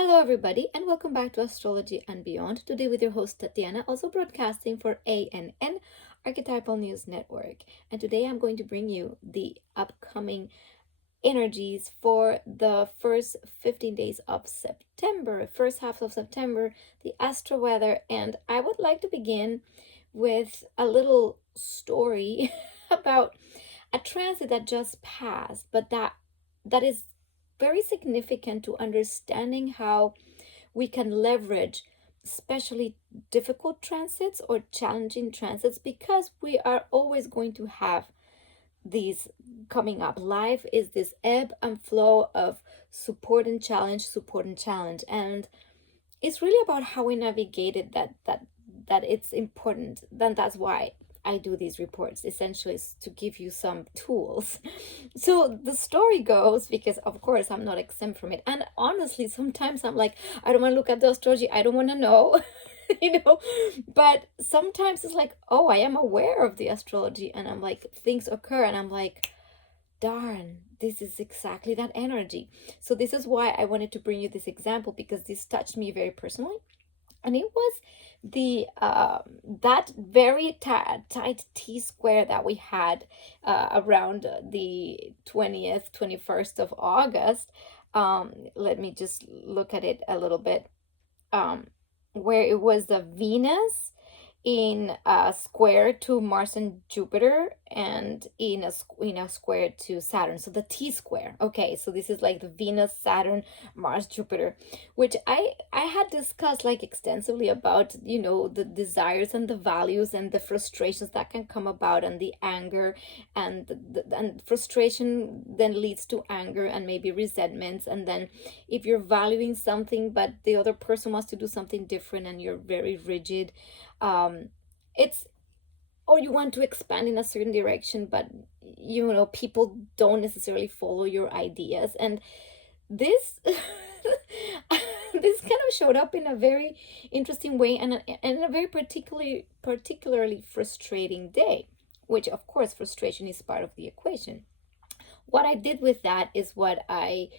Hello, everybody, and welcome back to Astrology and Beyond. Today, with your host Tatiana, also broadcasting for ANN Archetypal News Network. And today, I'm going to bring you the upcoming energies for the first 15 days of September, first half of September, the astro weather. And I would like to begin with a little story about a transit that just passed, but that is very significant to understanding how we can leverage especially difficult transits or challenging transits, because we are always going to have these coming up. Life is this ebb and flow of support and challenge, support and challenge, and it's really about how we navigated that it's important. Then that's why I do these reports, essentially is to give you some tools. So the story goes, because of course I'm not exempt from it, and honestly sometimes I'm like, I don't want to look at the astrology, I don't want to know. But sometimes it's like, oh, I am aware of the astrology, and I'm like, things occur and I'm like, darn, this is exactly that energy. So this is why I wanted to bring you this example, because this touched me very personally. And it was the that very tight T square that we had around the 20th 21st of August. Let me just look at it a little bit. Where it was the Venus in a square to Mars and Jupiter, and in a square to Saturn. So the T square. Okay, so this is like the Venus, Saturn, Mars, Jupiter, which I had discussed like extensively about, the desires and the values and the frustrations that can come about, and the anger, and and frustration then leads to anger and maybe resentments. And then if you're valuing something but the other person wants to do something different and you're very rigid, it's, or you want to expand in a certain direction, but people don't necessarily follow your ideas. And this this kind of showed up in a very interesting way, and a very particularly frustrating day, which of course frustration is part of the equation. What I did with that is what I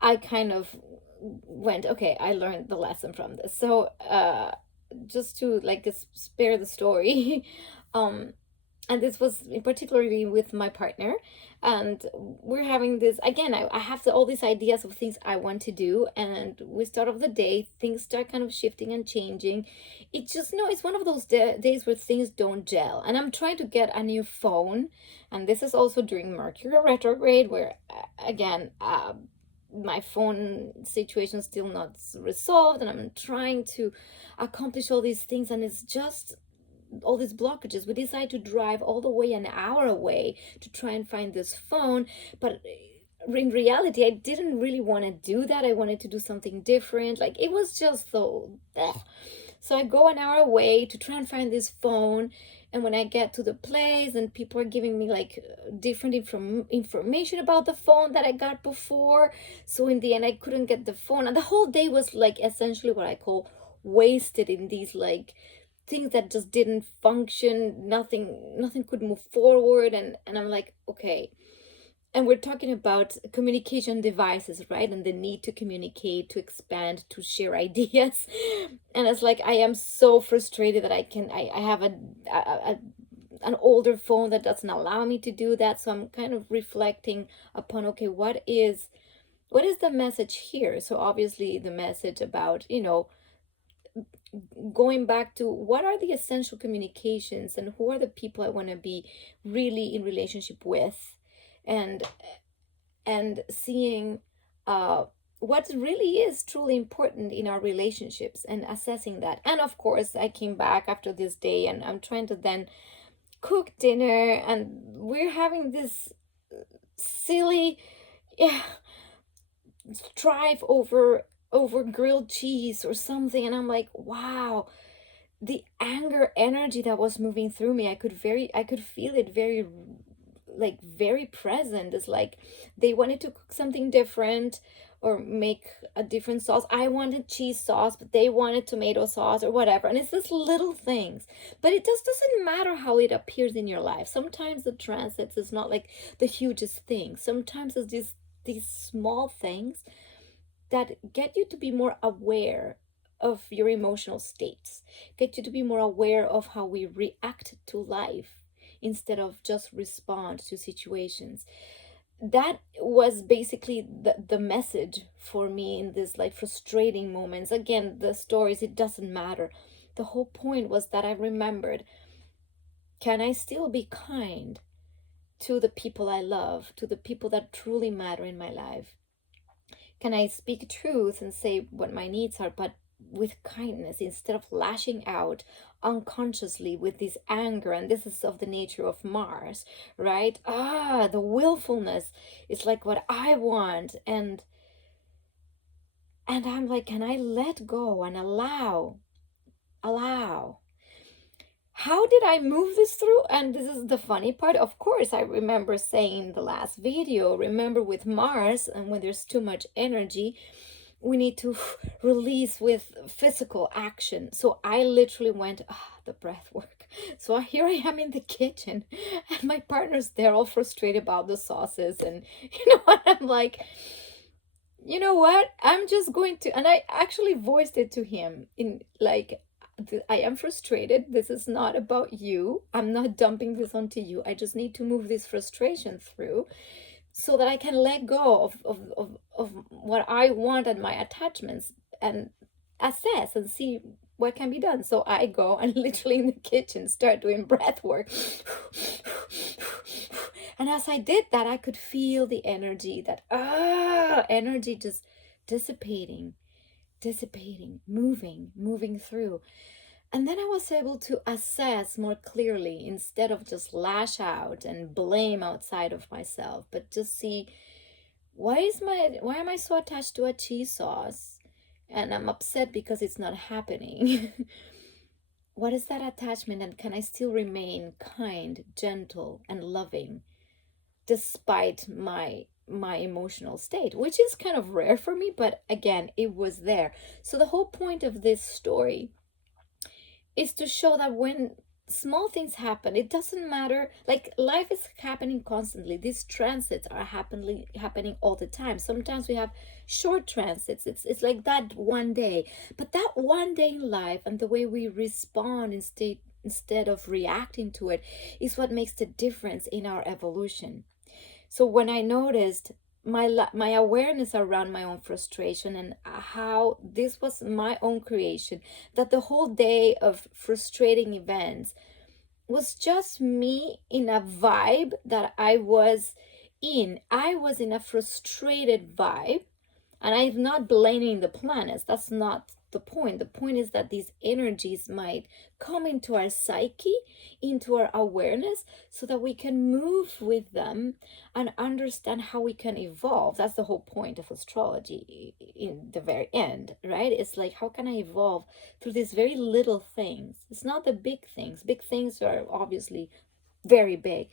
kind of went, okay, I learned the lesson from this. So just to like spare the story, and this was particularly with my partner, and we're having this again. I have all these ideas of things I want to do, and we start off the day, things start kind of shifting and changing. It just, it's one of those days where things don't gel, and I'm trying to get a new phone, and this is also during Mercury retrograde, where again, my phone situation is still not resolved, and I'm trying to accomplish all these things, and it's just all these blockages. We decide to drive all the way an hour away to try and find this phone, but in reality I didn't really want to do that. I wanted to do something different. Like, it was just so so I go an hour away to try and find this phone, and when I get to the place and people are giving me like different information about the phone that I got before, so in the end I couldn't get the phone, and the whole day was like essentially what I call wasted in these like things that just didn't function. Nothing could move forward, and I'm like, okay. And we're talking about communication devices, right? And the need to communicate, to expand, to share ideas. And it's like, I am so frustrated that I have an older phone that doesn't allow me to do that. So I'm kind of reflecting upon, okay, what is the message here? So obviously the message about, going back to what are the essential communications, and who are the people I want to be really in relationship with, and seeing what really is truly important in our relationships, and assessing that. And of course I came back after this day, and I'm trying to then cook dinner, and we're having this silly, yeah, strive over grilled cheese or something, and I'm like, wow, the anger energy that was moving through me, I could feel it very, like, very present. It's like they wanted to cook something different or make a different sauce. I wanted cheese sauce, but they wanted tomato sauce or whatever. And it's these little things, but it just doesn't matter how it appears in your life. Sometimes the transits is not like the hugest thing. Sometimes it's these small things that get you to be more aware of your emotional states, get you to be more aware of how we react to life instead of just respond to situations. That was basically the message for me in this like frustrating moments. Again, the stories, it doesn't matter. The whole point was that I remembered, can I still be kind to the people I love, to the people that truly matter in my life? Can I speak truth and say what my needs are, but with kindness instead of lashing out unconsciously with this anger? And this is of the nature of Mars, right? The willfulness is like what I want. And I'm like, can I let go and allow? How did I move this through? And this is the funny part. Of course, I remember saying in the last video, remember with Mars, and when there's too much energy, we need to release with physical action. So I literally went, the breath work. So here I am in the kitchen, and my partner's there all frustrated about the sauces. And you know what? I'm like, you know what? I'm just going to, and I actually voiced it to him in like, I am frustrated. This is not about you. I'm not dumping this onto you. I just need to move this frustration through so that I can let go of what I want and my attachments and assess and see what can be done. So I go and literally in the kitchen start doing breath work. And as I did that, I could feel the energy, that energy just dissipating, moving through. And then I was able to assess more clearly instead of just lash out and blame outside of myself, but just see, why am I so attached to a cheese sauce and I'm upset because it's not happening? What is that attachment, and can I still remain kind, gentle, and loving despite my emotional state, which is kind of rare for me, but again, it was there. So the whole point of this story is to show that when small things happen, it doesn't matter. Like, life is happening constantly. These transits are happening all the time. Sometimes we have short transits. It's like that one day, but that one day in life and the way we respond instead of reacting to it is what makes the difference in our evolution. So when I noticed my awareness around my own frustration and how this was my own creation, that the whole day of frustrating events was just me in a vibe that I was in. I was in a frustrated vibe, and I'm not blaming the planets. That's not the point. The point is that these energies might come into our psyche, into our awareness, so that we can move with them and understand how we can evolve. That's the whole point of astrology in the very end, right? It's like, how can I evolve through these very little things? It's not the big things. Big things are obviously very big,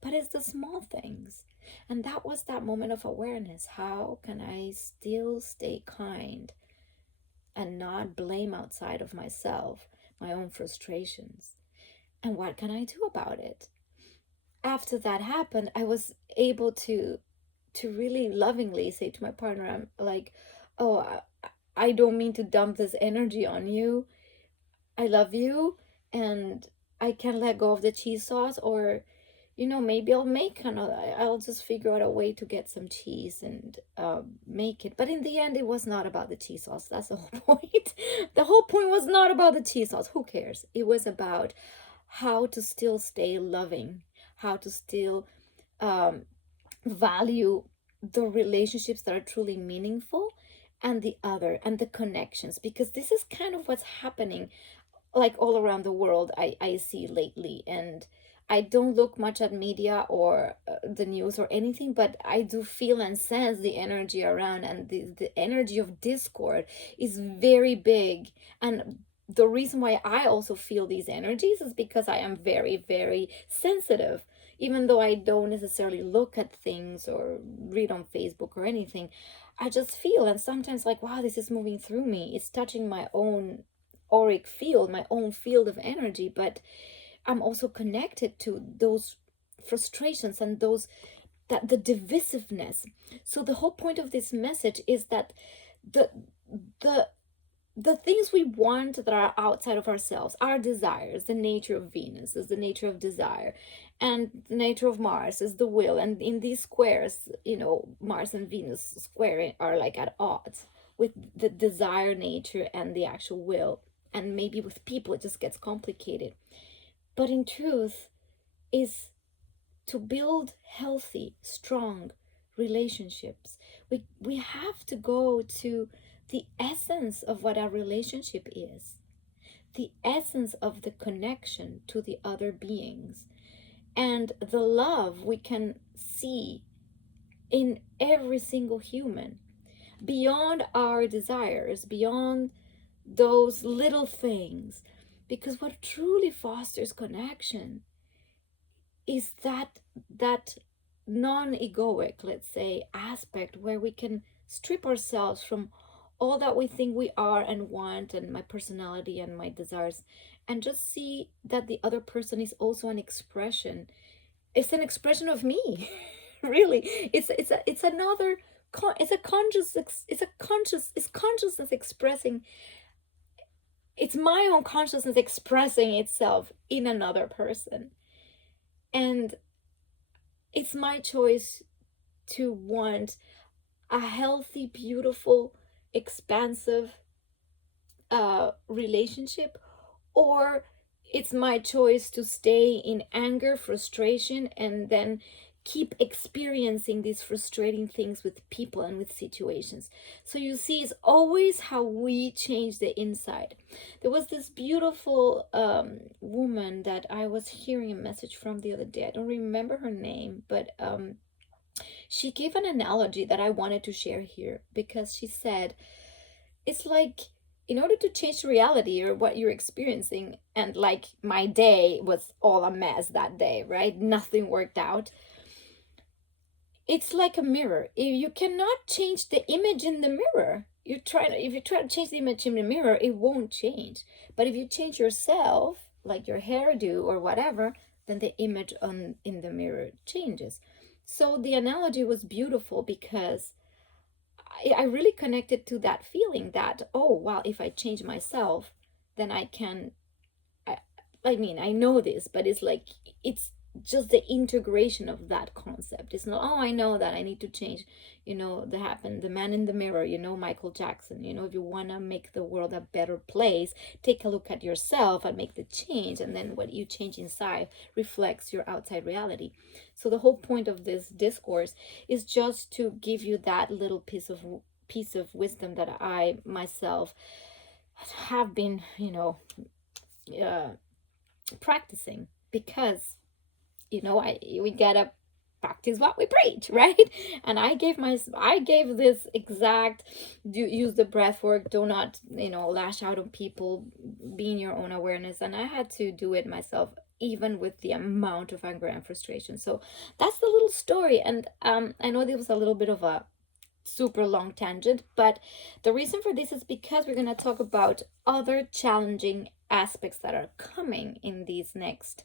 but it's the small things. And that was that moment of awareness. How can I still stay kind and not blame outside of myself my own frustrations? And what can I do about it? After that happened, I was able to really lovingly say to my partner, I'm like, oh, I don't mean to dump this energy on you. I love you, and I can let go of the cheese sauce, or maybe I'll just figure out a way to get some cheese and make it. But in the end, it was not about the cheese sauce. That's the whole point. The whole point was not about the cheese sauce. Who cares? It was about how to still stay loving, how to still value the relationships that are truly meaningful, and the connections, because this is kind of what's happening like all around the world. I see lately, and I don't look much at media or the news or anything, but I do feel and sense the energy around, and the energy of discord is very big. And the reason why I also feel these energies is because I am very, very sensitive. Even though I don't necessarily look at things or read on Facebook or anything, I just feel, and sometimes like, wow, this is moving through me. It's touching my own auric field, my own field of energy, but I'm also connected to those frustrations and the divisiveness. So the whole point of this message is that the the the things we want that are outside of ourselves, our desires. The nature of Venus is the nature of desire, and the nature of Mars is the will. And in these squares, Mars and Venus square are like at odds with the desire nature and the actual will. And maybe with people it just gets complicated, but in truth is to build healthy, strong relationships. We have to go to the essence of what our relationship is, the essence of the connection to the other beings, and the love we can see in every single human, beyond our desires, beyond those little things. Because what truly fosters connection is that non-egoic, let's say, aspect where we can strip ourselves from all that we think we are and want, and my personality and my desires, and just see that the other person is also an expression. It's an expression of me. Really, it's another it's a conscious, it's consciousness expressing, it's my own consciousness expressing itself in another person. And it's my choice to want a healthy, beautiful, expansive relationship, or it's my choice to stay in anger, frustration, and then keep experiencing these frustrating things with people and with situations. So you see, it's always how we change the inside. There was this beautiful woman that I was hearing a message from the other day. I don't remember her name, but she gave an analogy that I wanted to share here, because she said, it's like, in order to change reality or what you're experiencing, and like my day was all a mess that day, right? Nothing worked out. It's like a mirror. You cannot change the image in the mirror. If you try to change the image in the mirror, it won't change. But if you change yourself, like your hairdo or whatever, then the image in the mirror changes. So the analogy was beautiful, because I really connected to that feeling that, oh wow, if I change myself, then I can, I, I mean, I know this, but it's like, it's just the integration of that concept. It's not, oh, I know that I need to change, the man in the mirror, Michael Jackson, if you want to make the world a better place, take a look at yourself and make the change. And then what you change inside reflects your outside reality. So the whole point of this discourse is just to give you that little piece of wisdom that I myself have been, uh, practicing, because we gotta practice what we preach, right? And I gave this exact, use the breath work, do not lash out on people, be in your own awareness. And I had to do it myself, even with the amount of anger and frustration. So that's the little story. And I know this was a little bit of a super long tangent, but the reason for this is because we're going to talk about other challenging aspects that are coming in these next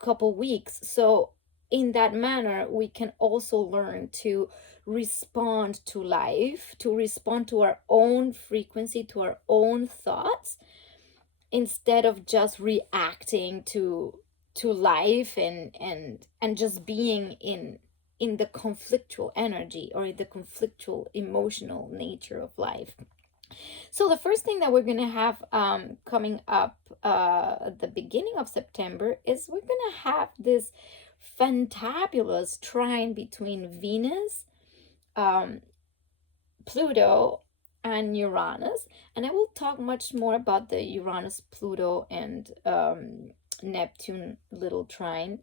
couple weeks. So in that manner, we can also learn to respond to life, to respond to our own frequency, to our own thoughts, instead of just reacting to life, and just being in the conflictual energy, or the conflictual emotional nature of life. So the first thing that we're going to have coming up at the beginning of September is we're going to have this fantabulous trine between Venus, Pluto, and Uranus. And I will talk much more about the Uranus, Pluto, and Neptune little trine.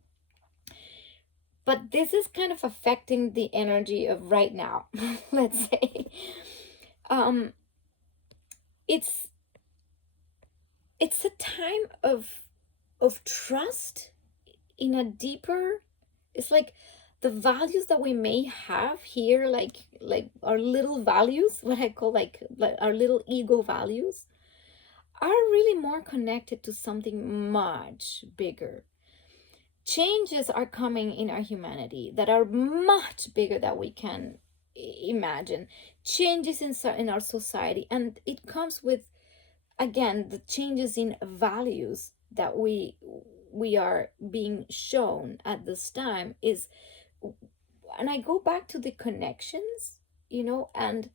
But this is kind of affecting the energy of right now, let's say. It's a time of trust in a deeper, it's like the values that we may have here, like our little values, what I call like our little ego values, are really more connected to something much bigger. Changes are coming in our humanity that are much bigger that we can imagine changes in our society, and it comes with, again, the changes in values that we are being shown at this time is, and I go back to the connections, and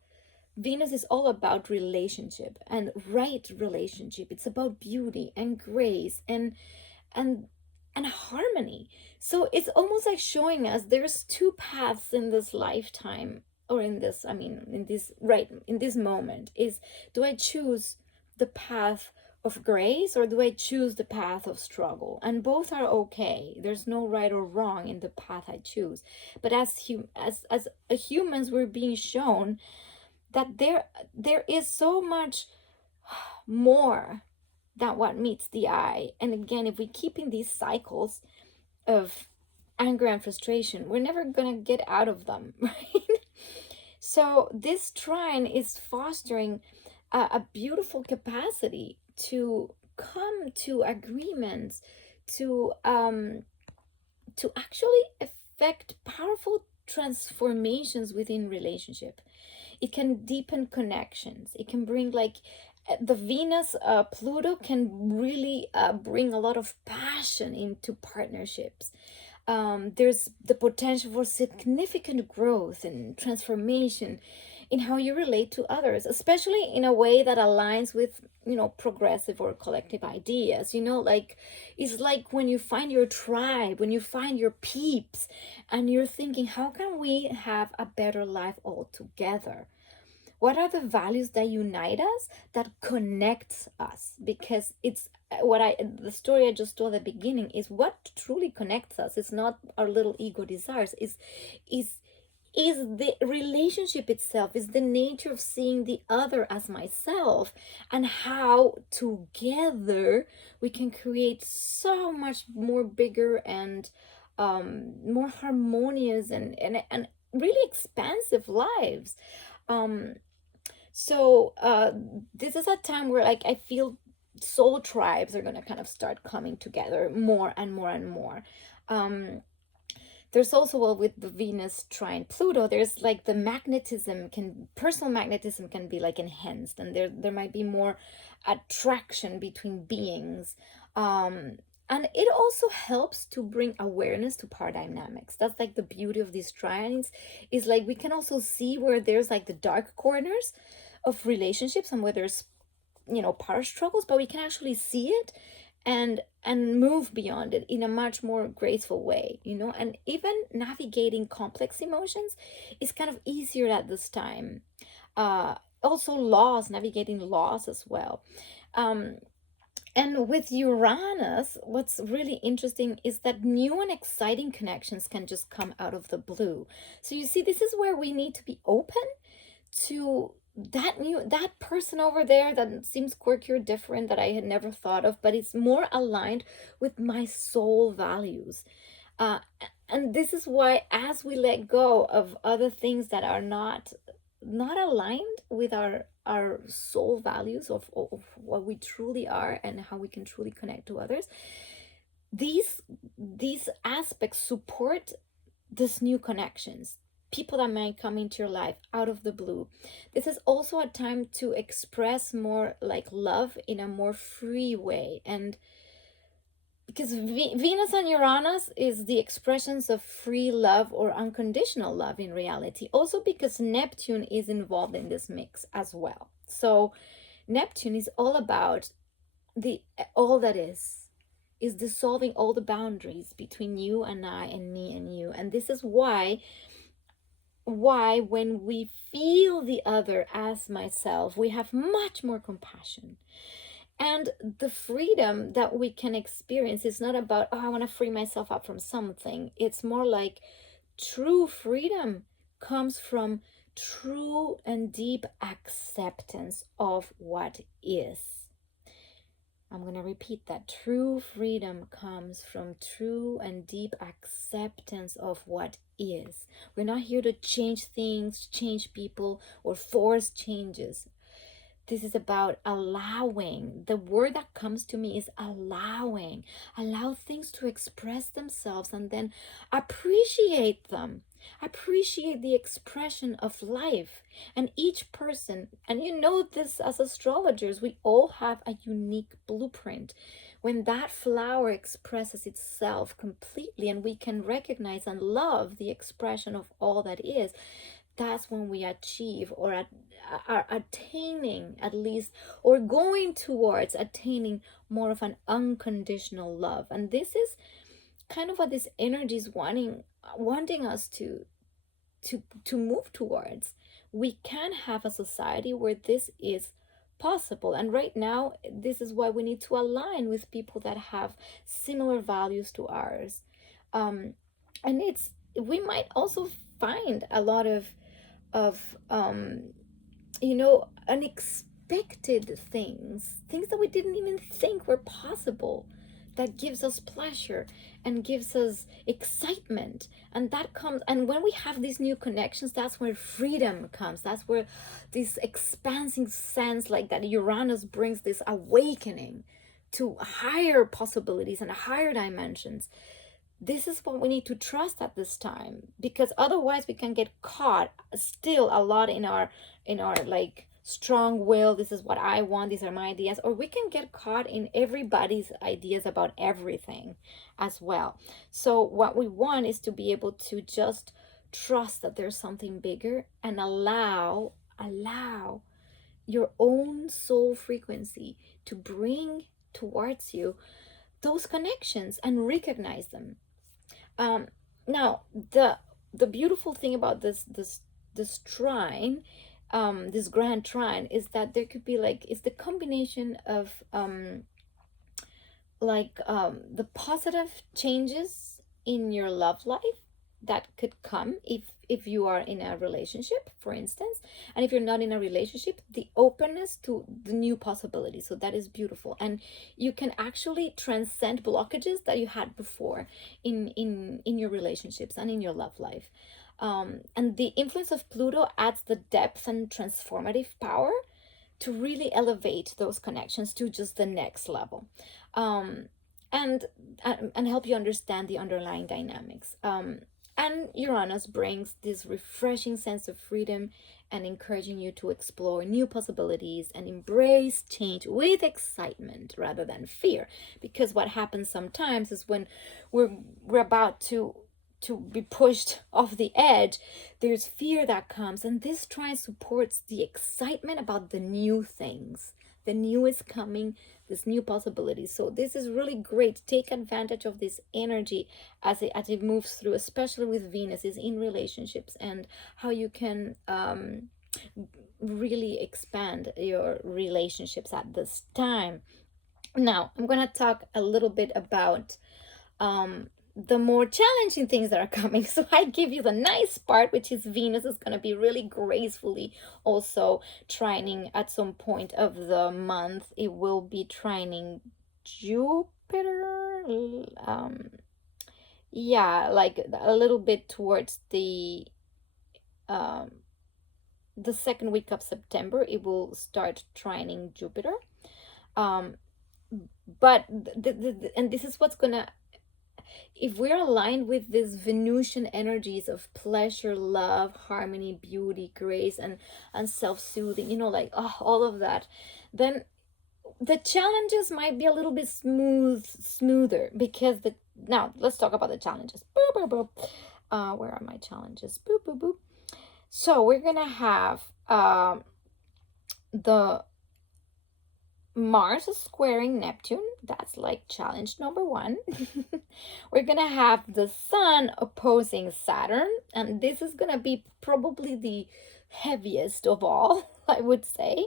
Venus is all about relationship and right relationship. It's about beauty and grace and and harmony. So it's almost like showing us there's two paths in this lifetime, or in this, I mean, in this, right, in this moment, is, do I choose the path of grace, or do I choose the path of struggle? And both are okay. There's no right or wrong in the path I choose. But as humans, we're being shown that there is so much more than what meets the eye. And again, if we keep in these cycles of anger and frustration, we're never gonna get out of them, right? So this trine is fostering a beautiful capacity to come to agreements, to actually affect powerful transformations within relationship. It can deepen connections. It can bring, like, the Venus Pluto can really bring a lot of passion into partnerships. There's the potential for significant growth and transformation in how you relate to others, especially in a way that aligns with, progressive or collective ideas. Like, it's like when you find your tribe, when you find your peeps, and you're thinking, how can we have a better life all together? What are the values that unite us, that connects us? Because it's the story I just told at the beginning is what truly connects us. It's not our little ego desires. Is is the relationship itself, is the nature of seeing the other as myself, and how together we can create so much more bigger and more harmonious and really expansive lives. um so this is a time where, like, I feel soul tribes are going to kind of start coming together more and more and more. There's also, well, with the Venus trine Pluto, there's like the personal magnetism can be like enhanced, and there might be more attraction between beings. And it also helps to bring awareness to power dynamics. That's like the beauty of these trines, is like we can also see where there's like the dark corners of relationships, and where there's, power struggles, but we can actually see it and move beyond it in a much more graceful way. And even navigating complex emotions is kind of easier at this time. Also, navigating loss as well. And with Uranus, what's really interesting is that new and exciting connections can just come out of the blue. So you see, this is where we need to be open to that person over there that seems quirky or different, that I had never thought of, but it's more aligned with my soul values. uh and this is why, as we let go of other things that are not aligned with our soul values of what we truly are and how we can truly connect to others, these aspects support this new connections, people that might come into your life out of the blue. This is also a time to express more, like, love in a more free way. And because Venus and Uranus is the expressions of free love or unconditional love in reality. Also because Neptune is involved in this mix as well. So Neptune is all about the all that is dissolving all the boundaries between you and I, and me and you. And this is why when we feel the other as myself, we have much more compassion. And the freedom that we can experience is not about, oh, I want to free myself up from something. It's more like true freedom comes from true and deep acceptance of what is. I'm going to repeat that. True freedom comes from true and deep acceptance of what is. We're not here to change things, change people, or force changes. This is about allowing. The word that comes to me is allowing. Allow things to express themselves, and then appreciate them. Appreciate the expression of life. And each person, and you know this as astrologers, we all have a unique blueprint. When that flower expresses itself completely and we can recognize and love the expression of all that is, that's when we achieve or are attaining, at least, or going towards attaining more of an unconditional love. And this is kind of what this energy is wanting us to move towards. We can have a society where this is possible, and right now this is why we need to align with people that have similar values to ours. And it's, we might also find a lot of unexpected things that we didn't even think were possible, that gives us pleasure and gives us excitement. And that comes, and when we have these new connections, that's where freedom comes. That's where this expansing sense, like that Uranus brings, this awakening to higher possibilities and higher dimensions. This is what we need to trust at this time, because otherwise we can get caught still a lot in our like strong will. This is what I want, these are my ideas. Or we can get caught in everybody's ideas about everything as well. So what we want is to be able to just trust that there's something bigger, and allow your own soul frequency to bring towards you those connections and recognize them. Now, the beautiful thing about this trine, this grand trine, is that there could be like, it's the combination of the positive changes in your love life that could come if you are in a relationship, for instance. And if you're not in a relationship, the openness to the new possibilities. So that is beautiful, and you can actually transcend blockages that you had before in your relationships and in your love life. And the influence of Pluto adds the depth and transformative power to really elevate those connections to just the next level. um, and help you understand the underlying dynamics. And Uranus brings this refreshing sense of freedom and encouraging you to explore new possibilities and embrace change with excitement rather than fear. Because what happens sometimes is when we're about to be pushed off the edge, there's fear that comes, and this trine supports the excitement about the new things. The new is coming, this new possibility. So this is really great. Take advantage of this energy as it moves through, especially with Venus is in relationships, and how you can really expand your relationships at this time. Now I'm gonna talk a little bit about the more challenging things that are coming. So I give you the nice part, which is Venus is going to be really gracefully also trining at some point of the month. It will be trining Jupiter. Yeah, like a little bit towards the second week of September. It will start trining Jupiter. But and this is what's gonna, if we're aligned with these Venusian energies of pleasure, love, harmony, beauty, grace, and self-soothing, like all of that, then the challenges might be a little bit smoother, because now let's talk about the challenges. Boop, boop, boop. Where are my challenges? Boop, boop, boop. So we're gonna have the Mars is squaring Neptune. That's like challenge number one. We're gonna have the Sun opposing Saturn, and this is gonna be probably the heaviest of all, I would say.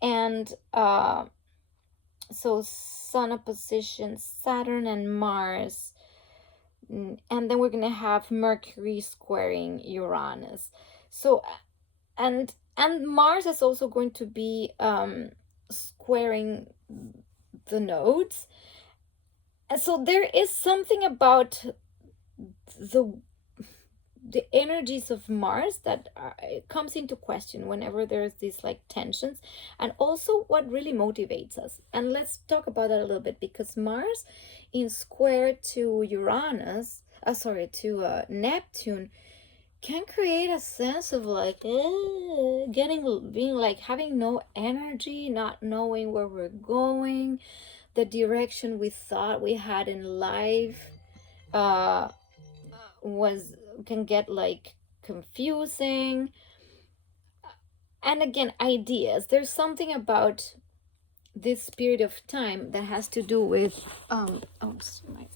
And so Sun opposition Saturn and Mars, and then we're gonna have Mercury squaring Uranus. So and Mars is also going to be squaring the nodes. And so there is something about the energies of Mars that it comes into question whenever there's these like tensions, and also what really motivates us. And let's talk about that a little bit, because Mars in square to Uranus, to Neptune, can create a sense of like being like having no energy, not knowing where we're going, the direction we thought we had in life uh was can get like confusing. And again, ideas, there's something about this period of time that has to do with oh my,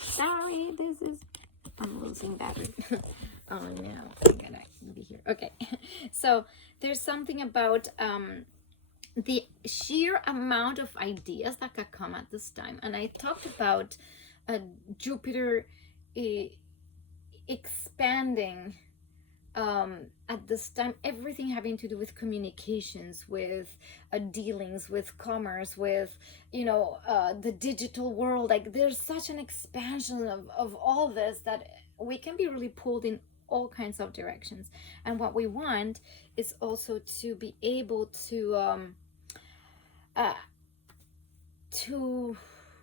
sorry, this is, I'm losing battery. Oh no, I'm gonna be here. Okay. So there's something about the sheer amount of ideas that can come at this time. And I talked about Jupiter uh, expanding at this time, everything having to do with communications, with dealings, with commerce, with the digital world. Like there's such an expansion of all this that we can be really pulled in all kinds of directions. And what we want is also to be able uh, to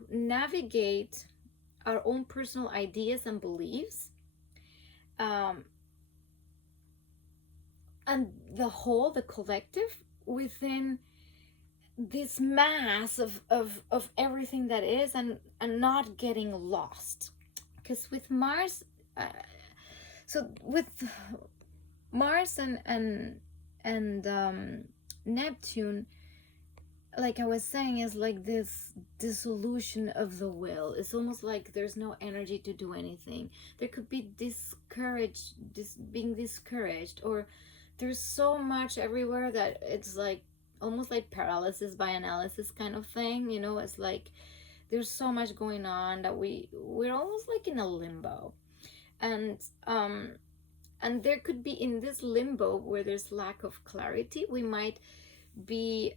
navigate our own personal ideas and beliefs, um, and the collective within this mass of everything that is, and not getting lost. Because with Mars, so with Mars and Neptune, like I was saying, is like this dissolution of the will. It's almost like there's no energy to do anything. There could be being discouraged, or there's so much everywhere that it's like almost like paralysis by analysis kind of thing. It's like there's so much going on that we're almost like in a limbo. And there could be, in this limbo where there's lack of clarity, we might be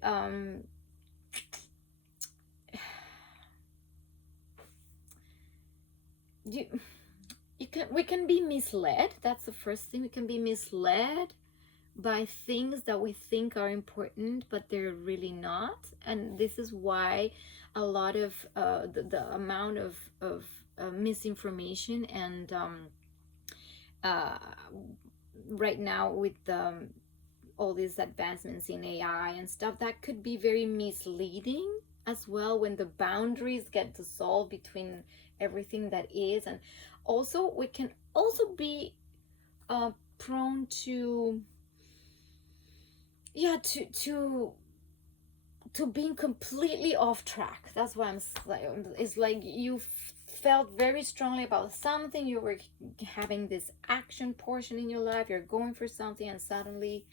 we can be misled. That's the first thing. We can be misled by things that we think are important, but they're really not. And this is why a lot of the amount of misinformation and uh, right now with all these advancements in AI and stuff, that could be very misleading as well, when the boundaries get dissolved between everything that is. And also we can also be prone to to being completely off track. That's what I'm saying. It's like you felt very strongly about something, you were having this action portion in your life, you're going for something, and suddenly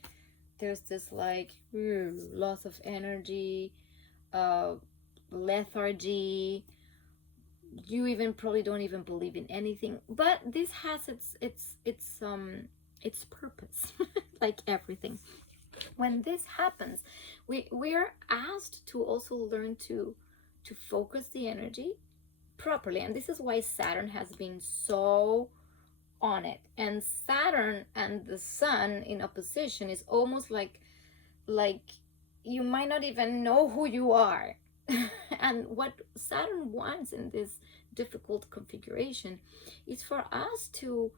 there's this like loss of energy, lethargy. You even probably don't even believe in anything, but this has its purpose. Like everything, when this happens, we're asked to also learn to focus the energy properly. And this is why Saturn has been so on it. And Saturn and the Sun in opposition is almost like you might not even know who you are. And what Saturn wants in this difficult configuration is for us to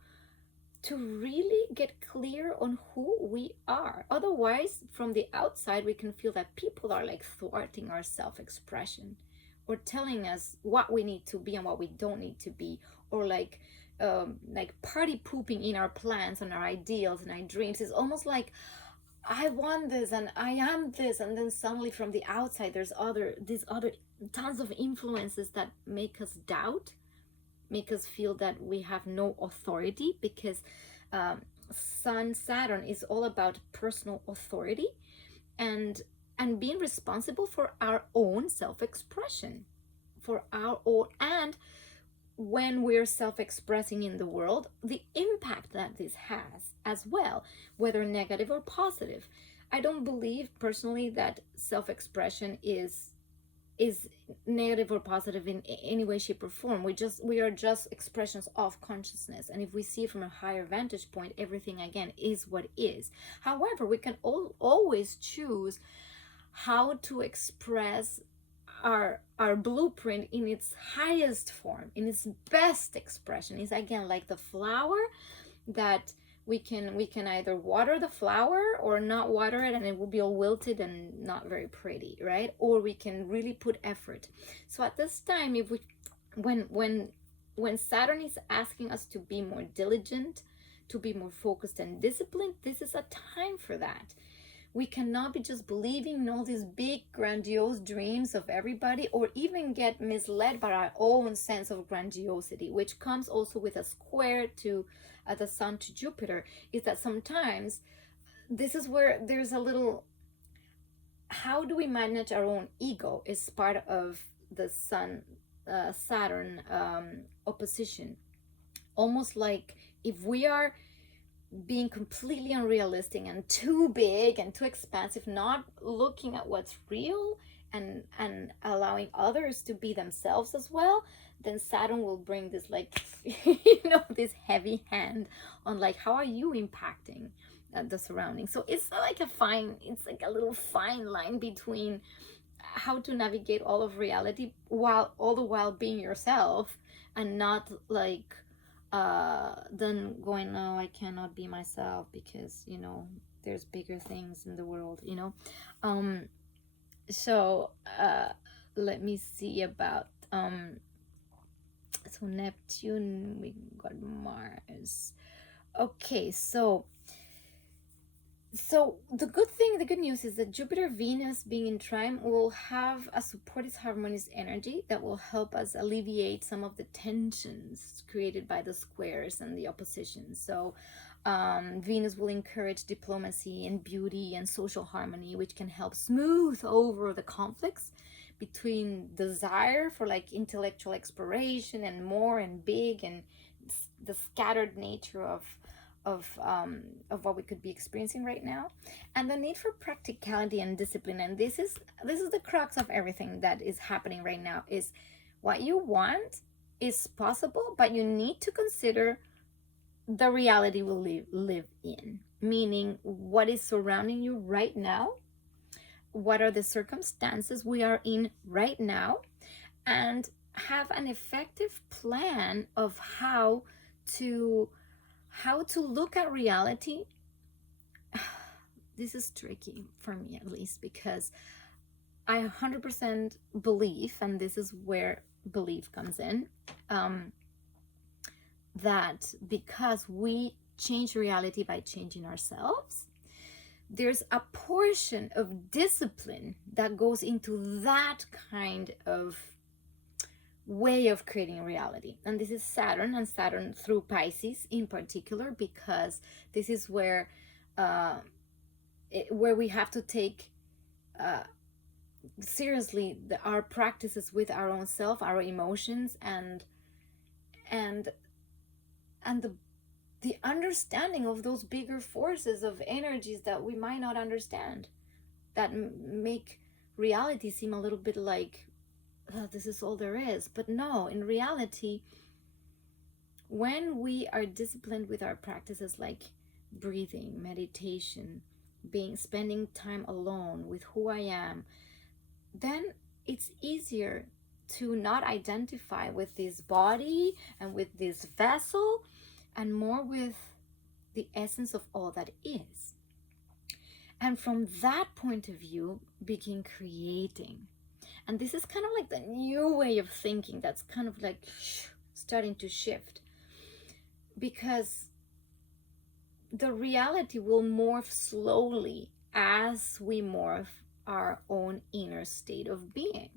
really get clear on who we are. Otherwise, from the outside, we can feel that people are like thwarting our self-expression, or telling us what we need to be and what we don't need to be, or like party pooping in our plans and our ideals and our dreams. It's almost like, I want this and I am this, and then suddenly from the outside there's these other tons of influences that make us doubt, make us feel that we have no authority, because Sun Saturn is all about personal authority and being responsible for our own self-expression, for our own, and when we're self-expressing in the world, the impact that this has as well, whether negative or positive. I don't believe personally that self-expression is negative or positive in any way, shape, or form. We are just expressions of consciousness, and if we see it from a higher vantage point, everything again is what is. However, we can always choose how to express our blueprint in its highest form, in its best expression. Is again like the flower that we can either water the flower or not water it, and it will be all wilted and not very pretty, right? Or we can really put effort. So at this time, if we when Saturn is asking us to be more diligent, to be more focused and disciplined, this is a time for that. We cannot be just believing in all these big grandiose dreams of everybody, or even get misled by our own sense of grandiosity, which comes also with a square to the sun to Jupiter. Is that sometimes this is where there's a little, how do we manage our own ego is part of the sun Saturn opposition. Almost like if we are being completely unrealistic and too big and too expansive, not looking at what's real, and allowing others to be themselves as well, then Saturn will bring this, like, this heavy hand on, like, how are you impacting the surroundings. So it's like it's like a little fine line between how to navigate all of reality while all the while being yourself, and not like then going, no, I cannot be myself because there's bigger things in the world. So let me see about so Neptune, we got Mars. Okay, so the good news is that Jupiter Venus being in trine will have a supportive harmonious energy that will help us alleviate some of the tensions created by the squares and the oppositions. So Venus will encourage diplomacy and beauty and social harmony, which can help smooth over the conflicts between desire for like intellectual exploration and more and big, and the scattered nature of what we could be experiencing right now, and the need for practicality and discipline. And this is the crux of everything that is happening right now. Is what you want is possible, but you need to consider the reality we live in, meaning what is surrounding you right now, what are the circumstances we are in right now, and have an effective plan of how to look at reality. This is tricky for me, at least, because I 100% believe, and this is where belief comes in, that because we change reality by changing ourselves, there's a portion of discipline that goes into that kind of way of creating reality. And this is Saturn, and Saturn through Pisces in particular, because this is where we have to take seriously our practices with our own self, our emotions, and the understanding of those bigger forces of energies that we might not understand, that make reality seem a little bit like, oh, this is all there is. But no, in reality, when we are disciplined with our practices like breathing, meditation, spending time alone with who I am, then it's easier to not identify with this body and with this vessel, and more with the essence of all that is. And from that point of view, begin creating. And this is kind of like the new way of thinking that's kind of like starting to shift, because the reality will morph slowly as we morph our own inner state of being.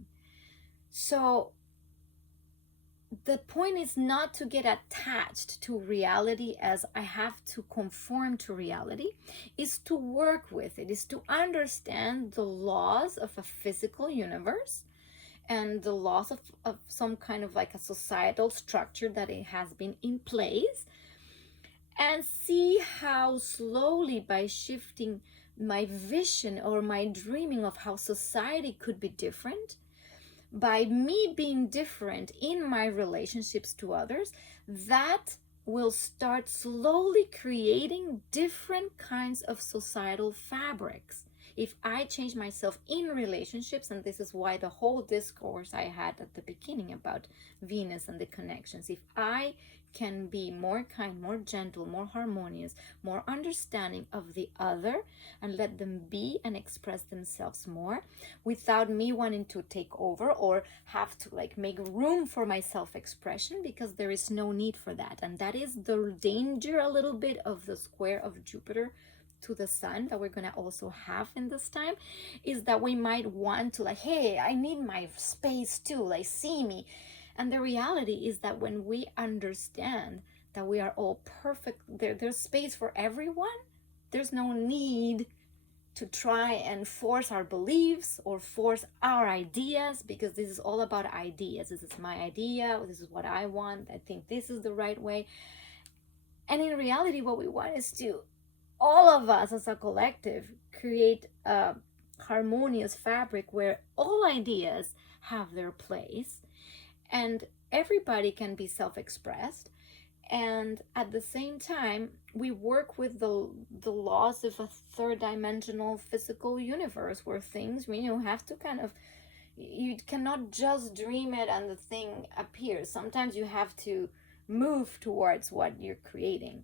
So the point is not to get attached to reality as I have to conform to reality, is to work with it, is to understand the laws of a physical universe and the laws of some kind of like a societal structure that it has been in place, and see how slowly, by shifting my vision or my dreaming of how society could be different, by me being different in my relationships to others, that will start slowly creating different kinds of societal fabrics. If I change myself in relationships, and this is why the whole discourse I had at the beginning about Venus and the connections, if I can be more kind, more gentle, more harmonious, more understanding of the other, and let them be and express themselves more without me wanting to take over or have to like make room for my self-expression, because there is no need for that. And that is the danger a little bit of the square of Jupiter to the sun that we're gonna also have in this time, is that we might want to like, hey, I need my space too, like see me. And the reality is that when we understand that we are all perfect, there's space for everyone, there's no need to try and force our beliefs or force our ideas, because this is all about ideas. This is my idea, this is what I want, I think this is the right way. And in reality, what we want is to, all of us as a collective, create a harmonious fabric where all ideas have their place and everybody can be self-expressed. And at the same time, we work with the laws of a third dimensional physical universe, where things, have to kind of, you cannot just dream it and the thing appears. Sometimes you have to move towards what you're creating.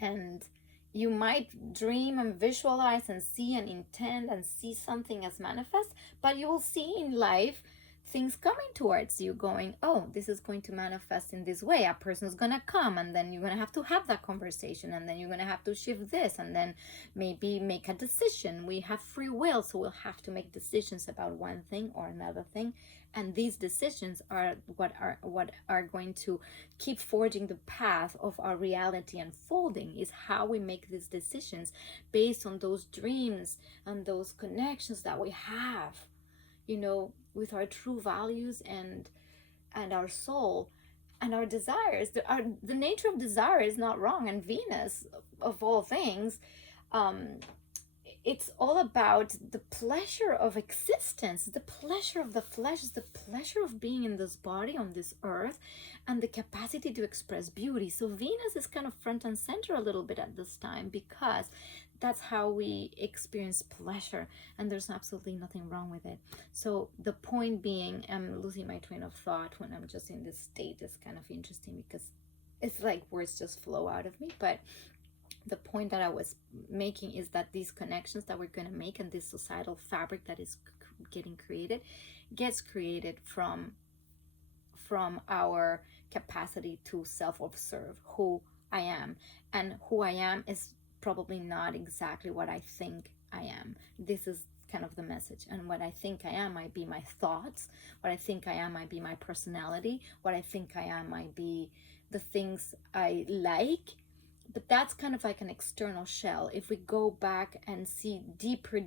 And you might dream and visualize and see and intend and see something as manifest, but you will see in life things coming towards you going, oh, this is going to manifest in this way. A person is going to come, and then you're going to have that conversation, and then you're going to have to shift this, and then maybe make a decision. We have free will, so we'll have to make decisions about one thing or another thing. And these decisions are what are going to keep forging the path of our reality unfolding, is how we make these decisions based on those dreams and those connections that we have, with our true values and our soul and our desires. The nature of desire is not wrong, and Venus, of all things, it's all about the pleasure of existence, the pleasure of the flesh, the pleasure of being in this body on this earth, and the capacity to express beauty. So Venus is kind of front and center a little bit at this time, because that's how we experience pleasure, and there's absolutely nothing wrong with it. So the point being, I'm losing my train of thought when I'm just in this state. It's kind of interesting because it's like words just flow out of me. But the point that I was making is that these connections that we're going to make, and this societal fabric that is getting created, gets created from our capacity to self-observe who I am. And who I am is probably not exactly what I think I am. This is kind of the message. And what I think I am might be my thoughts. What I think I am might be my personality. What I think I am might be the things I like. But that's kind of like an external shell. If we go back and see deeper,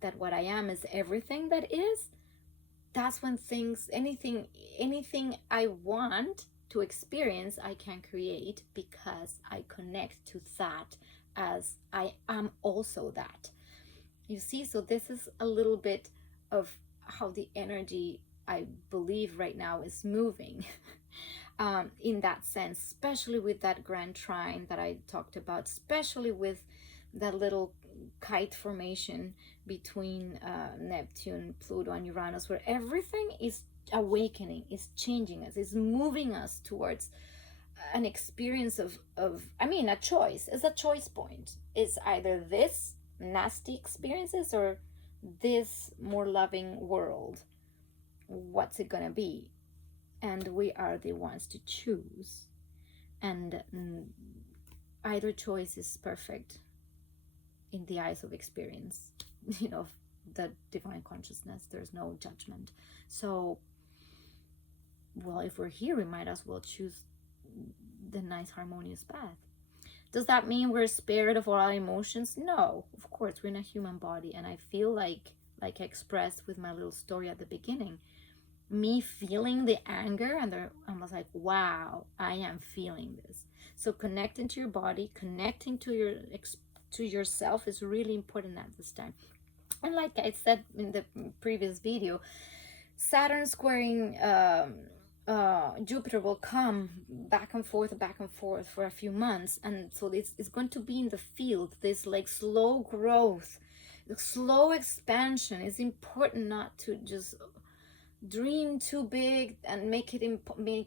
that what I am is everything that is, that's when anything I want to experience, I can create, because I connect to that as I am also that. You see, so this is a little bit of how the energy, I believe, right now is moving. In that sense, especially with that grand trine that I talked about, especially with that little kite formation between Neptune, Pluto, and Uranus, where everything is awakening, is changing us, is moving us towards an experience of a choice. It's a choice point. It's either this nasty experiences or this more loving world. What's it gonna be? And we are the ones to choose. And either choice is perfect in the eyes of experience, the divine consciousness. There's no judgment. So, well, if we're here, we might as well choose the nice harmonious path. Does that mean we're spared of all our emotions? No, of course, we're in a human body. And I feel like I expressed with my little story at the beginning, me feeling the anger, and I was like, wow, I am feeling this. So connecting to your body, connecting to yourself is really important at this time. And like I said in the previous video, Saturn squaring Jupiter will come back and forth for a few months, and so it's going to be in the field, this like slow growth, the slow expansion. Is important not to just dream too big and make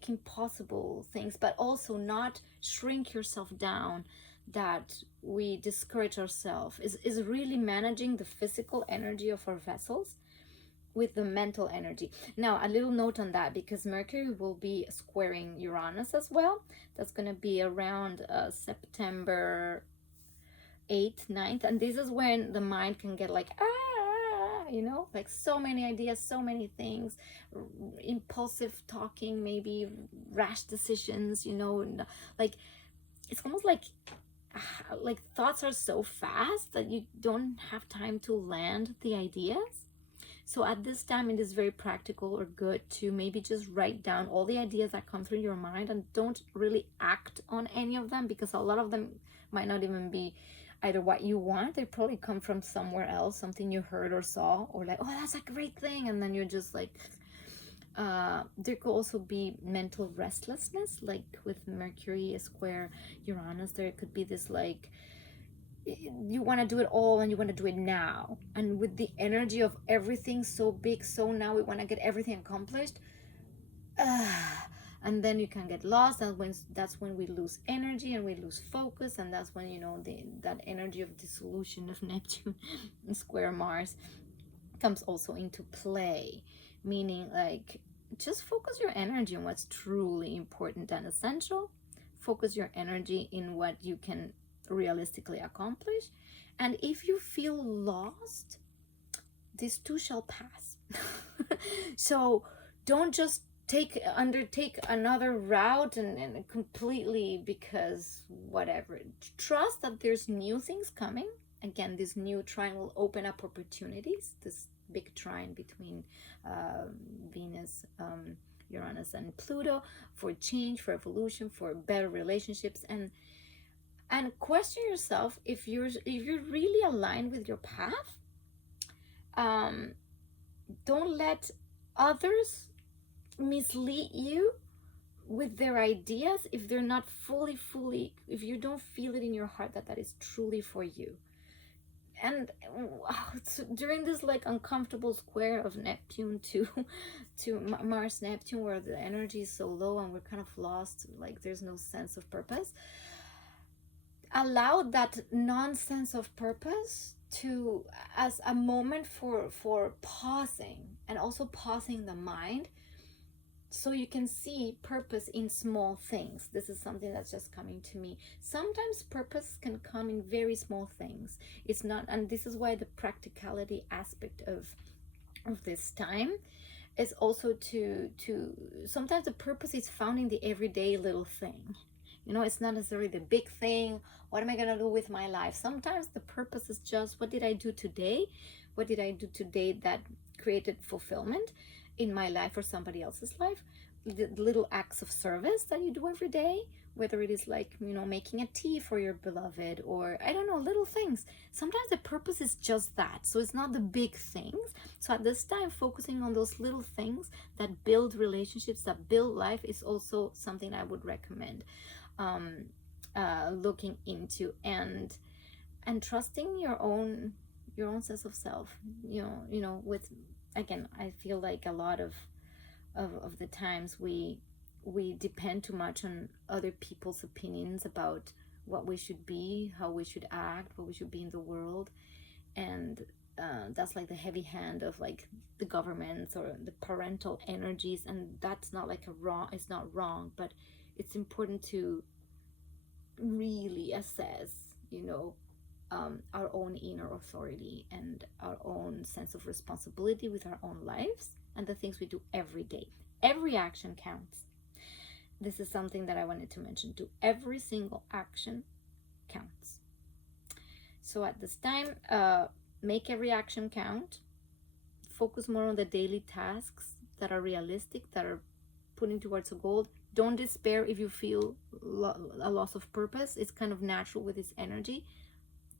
impossible things, but also not shrink yourself down, that we discourage ourselves, is really managing the physical energy of our vessels with the mental energy. Now, a little note on that, because Mercury will be squaring Uranus as well. That's going to be around September 8th, 9th, and this is when the mind can get like, like so many ideas, so many things, impulsive talking, maybe rash decisions, like it's almost like thoughts are so fast that you don't have time to land the ideas. So at this time, it is very practical or good to maybe just write down all the ideas that come through your mind, and don't really act on any of them, because a lot of them might not even be either what you want. They probably come from somewhere else, something you heard or saw, or like, oh, that's a great thing. And then you're just like, there could also be mental restlessness, like with Mercury square Uranus. There could be this like, you want to do it all and you want to do it now, and with the energy of everything so big, so now we want to get everything accomplished, and then you can get lost, and that's when we lose energy and we lose focus, and that's when that energy of dissolution of Neptune square Mars comes also into play, meaning like, just focus your energy on what's truly important and essential. Focus your energy in what you can realistically accomplish, and if you feel lost, this too shall pass. So don't just undertake another route and completely, because whatever, trust that there's new things coming. Again, this new trine will open up opportunities, this big trine between Venus, Uranus and Pluto, for change, for evolution, for better relationships, and question yourself if you're really aligned with your path. Don't let others mislead you with their ideas if they're not fully, if you don't feel it in your heart that is truly for you. And during this like uncomfortable square of Neptune to Mars Neptune, where the energy is so low and we're kind of lost, like there's no sense of purpose, allow that nonsense of purpose to as a moment for pausing, and also pausing the mind, so you can see purpose in small things. This is something that's just coming to me. Sometimes purpose can come in very small things. It's not, and this is why the practicality aspect of this time is also to sometimes the purpose is found in the everyday little thing. It's not necessarily the big thing. What am I going to do with my life? Sometimes the purpose is just, what did I do today? What did I do today that created fulfillment in my life or somebody else's life? The little acts of service that you do every day, whether it is like, making a tea for your beloved, or I don't know, little things. Sometimes the purpose is just that. So it's not the big things. So at this time, focusing on those little things that build relationships, that build life, is also something I would recommend looking into, and trusting your own sense of self. With, again, I feel like a lot of the times we depend too much on other people's opinions about what we should be, how we should act, what we should be in the world, and that's like the heavy hand of like the governments or the parental energies, and that's not like it's not wrong, but it's important to really assess, our own inner authority and our own sense of responsibility with our own lives and the things we do every day. Every action counts. This is something that I wanted to mention too. Every single action counts. So at this time, make every action count. Focus more on the daily tasks that are realistic, that are putting towards a goal. Don't despair if you feel a loss of purpose. It's kind of natural with this energy.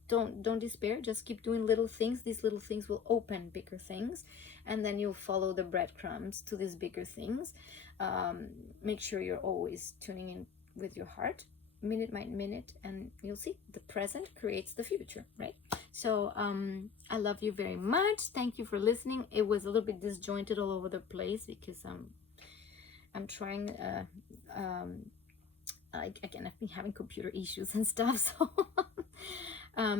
Don't despair. Just keep doing little things. These little things will open bigger things, and then you'll follow the breadcrumbs to these bigger things. Make sure you're always tuning in with your heart, minute by minute, and you'll see the present creates the future, right? So I love you very much. Thank you for listening. It was a little bit disjointed all over the place because I'm trying again, I've been having computer issues and stuff, so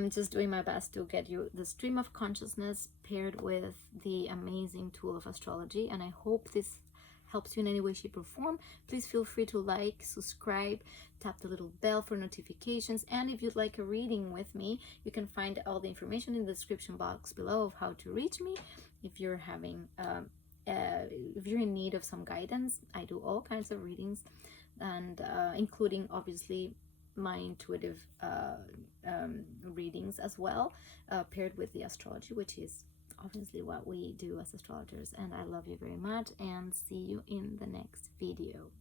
just doing my best to get you the stream of consciousness paired with the amazing tool of astrology. And I hope this helps you in any way, shape, or form. Please feel free to like, subscribe, tap the little bell for notifications. And if you'd like a reading with me, you can find all the information in the description box below of how to reach me. If you're having if you're in need of some guidance, I do all kinds of readings, and including obviously my intuitive readings as well, paired with the astrology, which is obviously what we do as astrologers. And I love you very much, and see you in the next video.